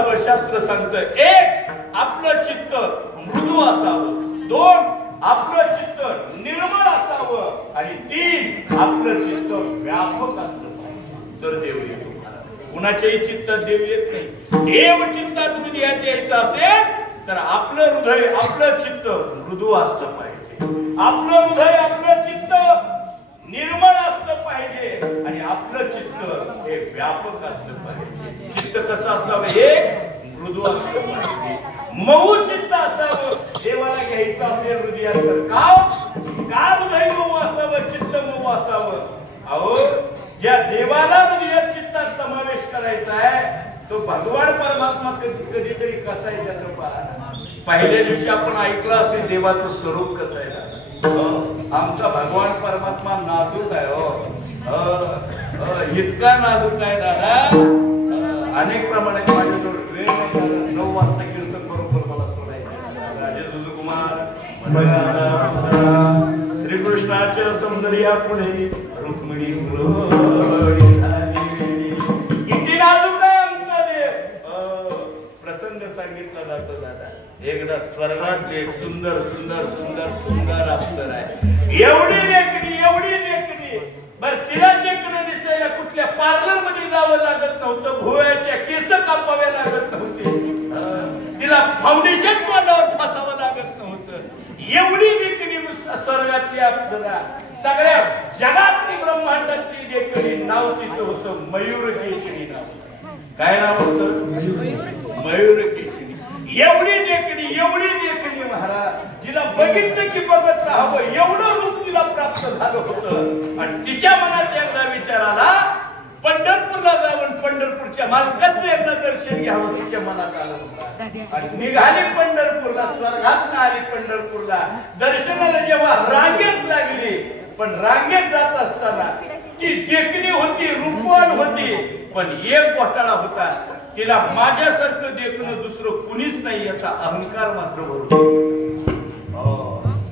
असावं शास्त्र सांगतं. एक, आपलं चित्त मृदू असावं. दोन, आपलं चित्त निर्मळ असावं. आणि तीन, आपलं चित्त व्यापक असलं पाहिजे तर देव येतो. कुणाच्याही चित्तात देव येत नाही. देव चित्तात हृदयात यायचं असेल तर आपलं हृदय आपलं चित्त मृदू असलं पाहिजे. आपलं हृदय आपलं चित्त निर्मळ असलं पाहिजे आणि आपलं चित्त हे व्यापक असलं पाहिजे. चित्त कसं असावं? एक, मृदू असलं पाहिजे, मऊ चित्त असावं. देवाला घ्यायचं असेल हृदयात तर का हृदय मऊ असावं, चित्त मऊ असावं? अहो, ज्या देवाला हृदयात चित्तात समावेश करायचा आहे तो भगवान परमात्मा कधीतरी कसा आहे त्याचं पहा. पहिल्या दिवशी आपण ऐकलं असेल देवाचं स्वरूप कसं आहे. आमचा भगवान परमात्मा नाजूक आहे. इतका नाजूक आहे दादा. अनेक प्रमाणात माझ्याजवळ वेळ नाही. 9 वाजता कीर्तन बरोबर मला सोडायचं. राजे सुजकुमार श्रीकृष्णाच्या सौंदर्या पुढे रुक्मिणी किती नाजूक आहे आमचा देव. प्रसंग सांगितला जातो दादा. एकदा स्वर्गात एक सुंदर सुंदर सुंदर सुंदर अप्सर आहे. एवढी लेकणी बर तिला लेकणं दिसायला कुठल्या पार्लर मध्ये जावं लागत नव्हतं. भुवयाच्या केस कापाव्या लागत नव्हते. तिला फाउंडेशन तोंडावर फासावं लागत नव्हतं. एवढी लेकणी स्वर्गातली अप्सरा. सगळ्या जगातली ब्रह्मांडातली लेकणी नाव तिचं होतं मयूरकेशिनी नाव. काय नाव होतं? मयूरकेशिनी. एवढी लेकणी महाराज जिला बघितलं की बघत राहावं एवढं रूप तिला प्राप्त झालं होतं. आणि तिच्या मनात एकदा विचार आला पंढरपूरला जाऊन पंढरपूरच्या मालकाचं एकदा दर्शन घ्यावं तिच्या मनात आलं होतं. आणि निघाली पंढरपूरला. स्वर्गात आली पंढरपूरला. दर्शनाला जेव्हा रांगेत लागली पण रांगेत जात असताना ती देखणी होती, रूपवान होती. पण एक घोटाळा होता. तिला माझ्यासारखं देखणं दुसरं कुणीच नाही याचा अहंकार मात्र होता.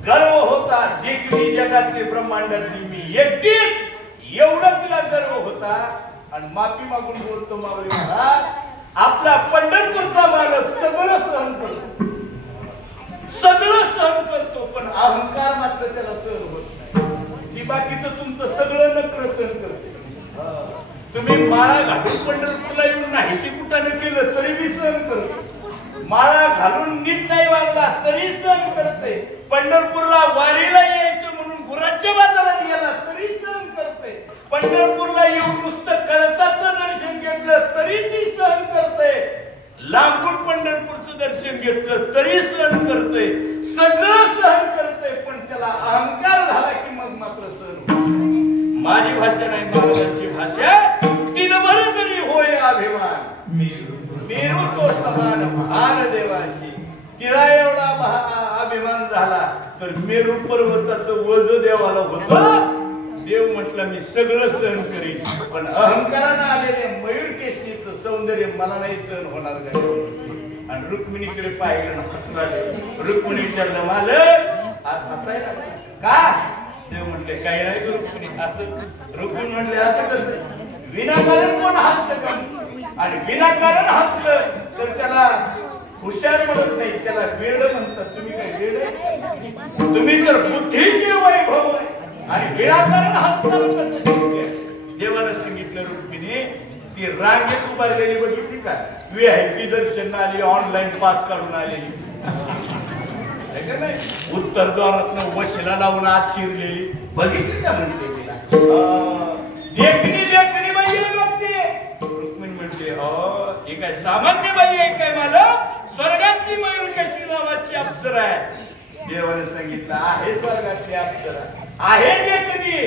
गर्व होता. देखणी जगातली ब्रह्मांडातली मी एकटीच. एवढा तिला गर्व होता. आणि माफी मागून बोलतो मावळी महाराज, आपला पंढरपूरचा मालक सगळं सहन करतो. पण अहंकार मात्र त्याला सहन होत नाही. ती बाकीचं तुमचं सगळं नकर सहन करते. तुम्ही माळा घालून पंढरपूरला येऊन नाही ती कुठं केलं तरी मी सहन करते. माळा घालून नीट नाही वागला तरी सहन करते. पंढरपूरला वारीला यायचं म्हणून गुराच्या बाजारात गेला तरी सहन करते. पंढरपूरला येऊन नुसतं कळसाचं दर्शन घेतलं तरी ती सहन करते. लांबून पंढरपूरचं दर्शन घेतलं तरी सहन करते. सगळं सहन करते. पण त्याला अहंकार झाला की मग मात्र सहन होत. माझी भाषा नाही महाराजांची भाषा. तिनभर तरी होय अभिमान मेरू तो समान भार देवाशी. तिला एवढा अभिमान झाला तर मेरू पर्वताचं वज देवाला होतं. देव म्हटलं मी सगळं सहन करीन पण अहंकारानं आलेले मयूरकेशनीचं सौंदर्य मला नाही सहन होणार का. आणि रुक्मिणीकडे पाहिलं ना हसला. रुक्मिणी विचारलं मालक आज हसायला का? देव म्हटले काही नाही रुक्मिणी असं. रुक्मिणी म्हटले असं कसं? विनाकारण कोण हसलं का? आणि विनाकारण हसलं तर त्याला हुशार म्हणत नाही त्याला वेड म्हणतात. तुम्ही काय वेड? तुम्ही तर बुद्धीचे वैभव आहे आणि विनाकारण हसणार कसं शक्य? देवानं सांगितलं रुक्मिणी ती रांगेत उभारलेली बघितली का? VIP दर्शन आली, ऑनलाईन पास काढून आलेली. उत्तर द्वारातनं वशिला लावून आत शिरलेली बघितली का? म्हणते तिला देखणी बाई आहे बघते. रुक्मिणी म्हणते हे काय सामान्य बाई आहे काय? मला स्वर्गातली मयूरकेशी नावाची अप्सरा आहे. देवाने सांगितलं आहे स्वर्गातली अप्सरा आहे देखणी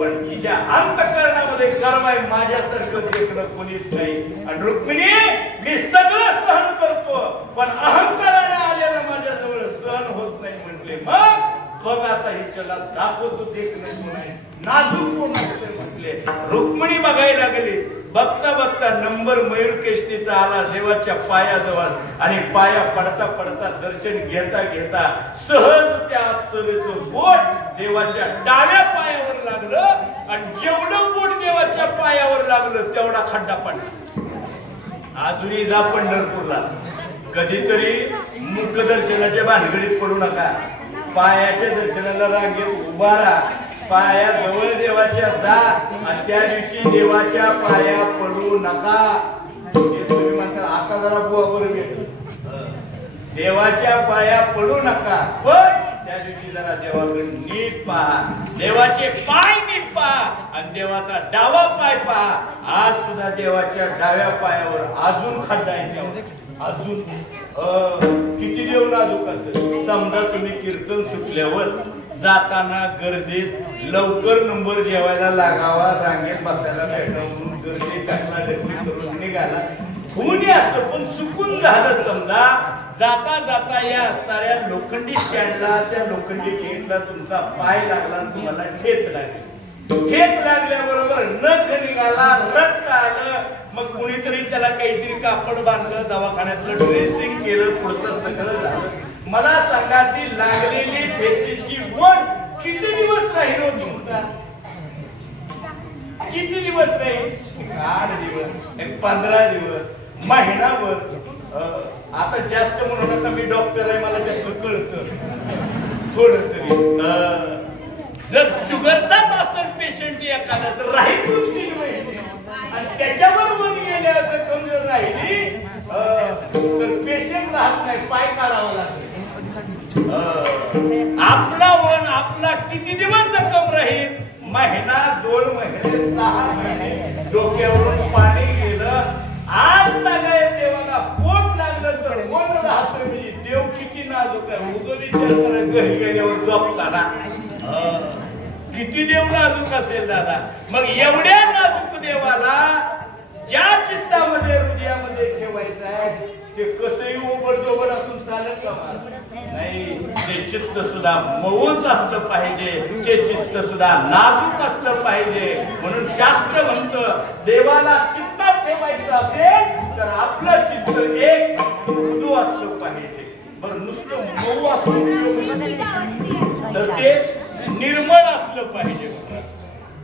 पण तिच्या अंतःकरणामध्ये गर्व आहे. माझ्यासारखं देखणं कोणीच नाही. आणि रुक्मिणी मी सगळं सहन करतो पण अहंकाराने आलेलं माझ्या जवळ सहन होत नाही म्हटले. मग बघ आता हिच्याला दाखवतो देखणं कोण आहे, नाजूक कोण असते म्हटले. रुक्मिणी बघायला गेली. बघता बघता नंबर मयूरकेशनीचा आला देवाच्या पायाजवळ. आणि पाया पडता पडता दर्शन घेता घेता सहज त्या अप्सरेचं बोट देवाच्या डाव्या पायावर लागलं. आणि जेवढं बोट देवाच्या पायावर लागलं तेवढा खड्डा पडला. अजूनही जा पंढरपूरला, कधीतरी मुखदर्शनाच्या भानगडीत पडू नका. पायाच्या दर्शनाला रांगेत उभा राहा, पायाजवळ देवाच्या जा आणि त्या दिवशी देवाच्या पाया पडू नका. हे तुम्ही म्हणता आता जरा बुवा बरं गेलं, देवाच्या पाया पडू नका, पण त्या दिवशी जरा देवाकडे नीट पहा, देवाचे पाय नीट पहा आणि देवाचा डावा पाय पहा. आज सुद्धा देवाच्या डाव्या पायावर अजून खड्डा आहे, अजून किती देव नाजूक असेल. समजा तुम्ही कीर्तन सुटल्यावर जाताना गर्दीत लवकर नंबर जेवायला लागावा, रांगेत बसायला भेटावं म्हणून गर्दीत टाकला ढकली करून निघाला, कोणी असतं पण चुकून झालं. समजा जाता जाता या असणाऱ्या लोखंडी स्टँडला, त्या लोखंडी गेटला तुमचा पाय लागला आणि तुम्हाला ठेच लागली. ठेच लागल्याबरोबर नख निघाला, रक्त आलं, मग कुणीतरी त्याला काहीतरी कापड बांधलं, दवाखान्यातलं ड्रेसिंग केलं, पुढचं सगळं झालं. मला सांगा ती लागलेली ठेचीची वण किती दिवस राहील होती तुमचा? किती दिवस राहील? 8 दिवस, 15 दिवस, महिनाभर. आता जास्त म्हणू नका, मी डॉक्टर आहे, मला जास्त कळतं थोडं तरी. जर शुगरचाच असेल पेशंट एखादा तर राहील 2-3 महिने, आणि त्याच्यावर वन गेल्या जर कमजोर राहिली तर पेशंट राहत नाही, पाय काढावा लागेल. आपला वन आपला किती दिवस जखम राहील? महिना, 2 महिने, 6 महिने. डोक्यावरून पाणी गेलं, आज तागाय देवाला पोट लागलं तर वन राहतं. म्हणजे देव किती नाजूक आहे, उगं विचार करा घरी गेल्यावर झोपताना किती देव नाजूक असेल दादा. मग एवढ्या नाजूक देवाला ज्या चित्तामध्ये, हृदयामध्ये ठेवायचं आहे, ते कसंही ओबडधोबड असून चालेल का? नाही, ते चित्त सुद्धा मऊच असलं पाहिजे, ते चित्त सुद्धा नाजूक असलं पाहिजे. म्हणून शास्त्र म्हणतं देवाला चित्तात ठेवायचं असेल तर आपलं चित्त एक मृदू असलं पाहिजे. बरं, नुसतं मऊ असलं तर ते निर्मळ असलं पाहिजे.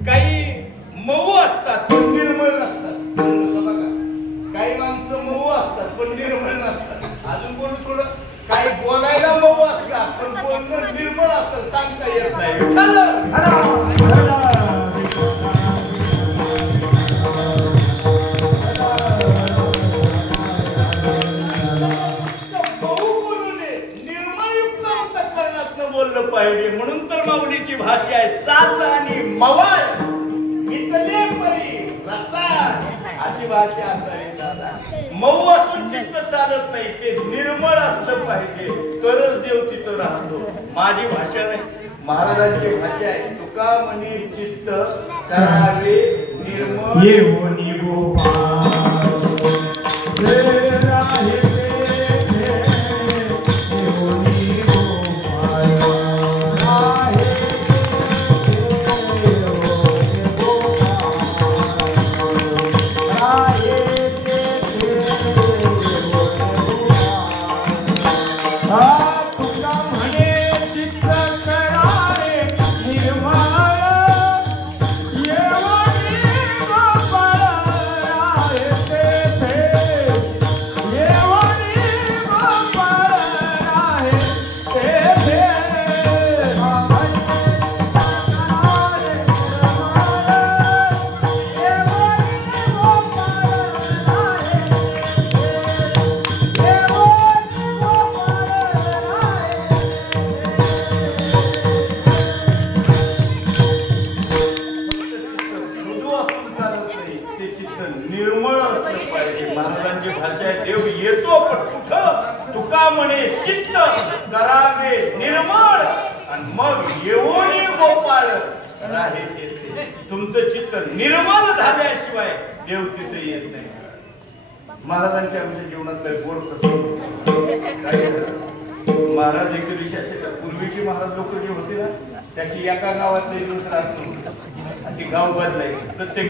काही मऊ असतात पण निर्मळ नसतात. बघा, काही माणसं मऊ असतात पण निर्मळ नसतात. अजून कोण थोडं काही बोलायला मऊ असतात पण बोलणं निर्मळ असतं, सांगता येत नाही. बोललं पाहिजे. म्हणून तर माऊलीची भाषा आहे साच आणि मवाळ, इथले परी रसाळ, अशी भाषा असावी. मऊ असून चित्त चालत नाही, ते निर्मळ असलं पाहिजे तरच देव तिथं राहतो. माझी भाषा नाही, महाराजांची भाषा आहे. तुका म्हणे चित्त करावे निर्मळ, येऊनी गोपाळ निर्मळ असलं पाहिजे. महाराजांची भाषा आहे देव येतो पण कुठं? तुका म्हणे चित्त करावे निर्मळ आणि मग येऊनी गोपाळ राहे तेथे. तुमचं चित्त निर्मळ झाल्याशिवाय देव तिथे येत नाही. महाराजांच्या आमच्या जीवनात काही गोड प्रसंग महाराज एक पूर्वीची महाराज लोक जे होते ना, त्याची एका गावातले दिवस राहत नव्हते, अशी गाव बदलायची. प्रत्येक